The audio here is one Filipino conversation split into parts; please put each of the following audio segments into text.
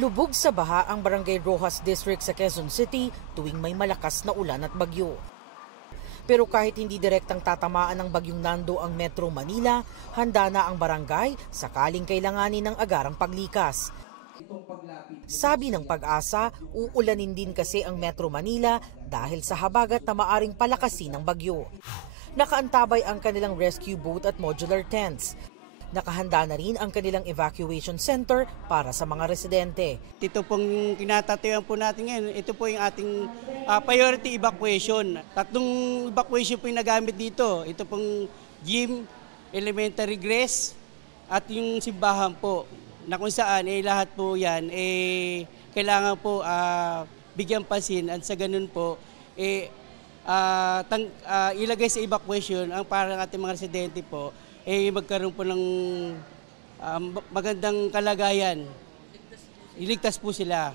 Lubog sa baha ang Barangay Rojas District sa Quezon City tuwing may malakas na ulan at bagyo. Pero kahit hindi direktang tatamaan ng bagyong Nando ang Metro Manila, handa na ang barangay sakaling kailanganin ng agarang paglikas. Sabi ng Pag-asa, uulanin din kasi ang Metro Manila dahil sa habagat na maaring palakasin ng bagyo. Nakaantabay ang kanilang rescue boat at modular tents. Nakahanda na rin ang kanilang evacuation center para sa mga residente. Ito pong kinatatayuan po natin ngayon, ito po yung ating priority evacuation. Tatlong evacuation po yung nagamit dito. Ito pong gym, elementary grace, at yung simbahan po. Na kung saan lahat po yan kailangan po bigyan pansin at sa ganun po ilagay sa evacuation ang parang ating mga residente po magkaroon po ng magandang kalagayan. Iligtas po sila.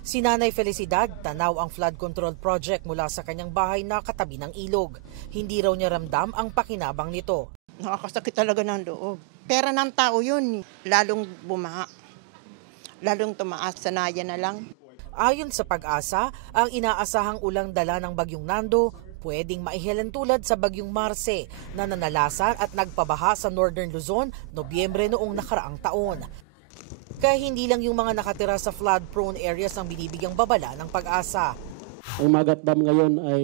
Si Nanay Felicidad, tanaw ang flood control project mula sa kanyang bahay na katabi ng ilog. Hindi raw niya ramdam ang pakinabang nito. Nakakasakit talaga ng loob. Pera ng tao yun, lalong bumaha. Lalong tumaas, sanaya na lang. Ayon sa Pag-asa, ang inaasahang ulang dala ng bagyong Nando pwedeng maihilan tulad sa bagyong Marce na nanalasan at nagpabaha sa Northern Luzon Nobyembre noong nakaraang taon. Kaya hindi lang yung mga nakatira sa flood-prone areas ang binibigyang babala ng Pag-asa. Ang Magat Dam ngayon ay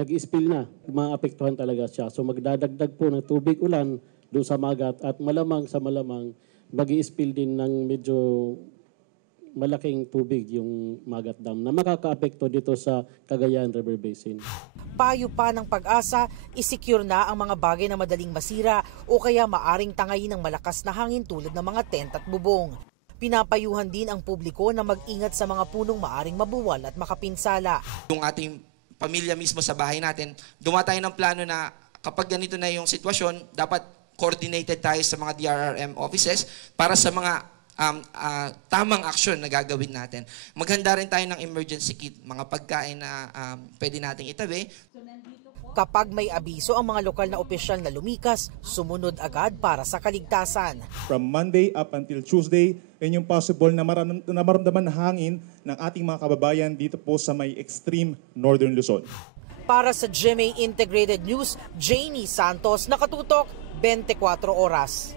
nag-i-spill na, maapektuhan talaga siya. So magdadagdag po ng tubig ulan doon sa Magat at malamang mag-i-spill din ng medyo malaking tubig yung Magat Dam na makakaapekto dito sa Cagayan River Basin. Payo pa ng Pag-asa, isecure na ang mga bagay na madaling masira o kaya maaring tangayin ng malakas na hangin tulad ng mga tent at bubong. Pinapayuhan din ang publiko na mag-ingat sa mga punong maaring mabuwal at makapinsala. Yung ating pamilya mismo sa bahay natin, gumawa tayo ng plano na kapag ganito na yung sitwasyon, dapat coordinated tayo sa mga DRRM offices para sa mga tamang aksyon na gagawin natin. Maghanda rin tayo ng emergency kit, mga pagkain na pwede nating itabi. Kapag may abiso ang mga lokal na opisyal na lumikas, sumunod agad para sa kaligtasan. From Monday up until Tuesday, yun yung possible na maramdaman na hangin ng ating mga kababayan dito po sa may extreme Northern Luzon. Para sa GMA Integrated News, Jamie Santos, nakatutok 24 oras.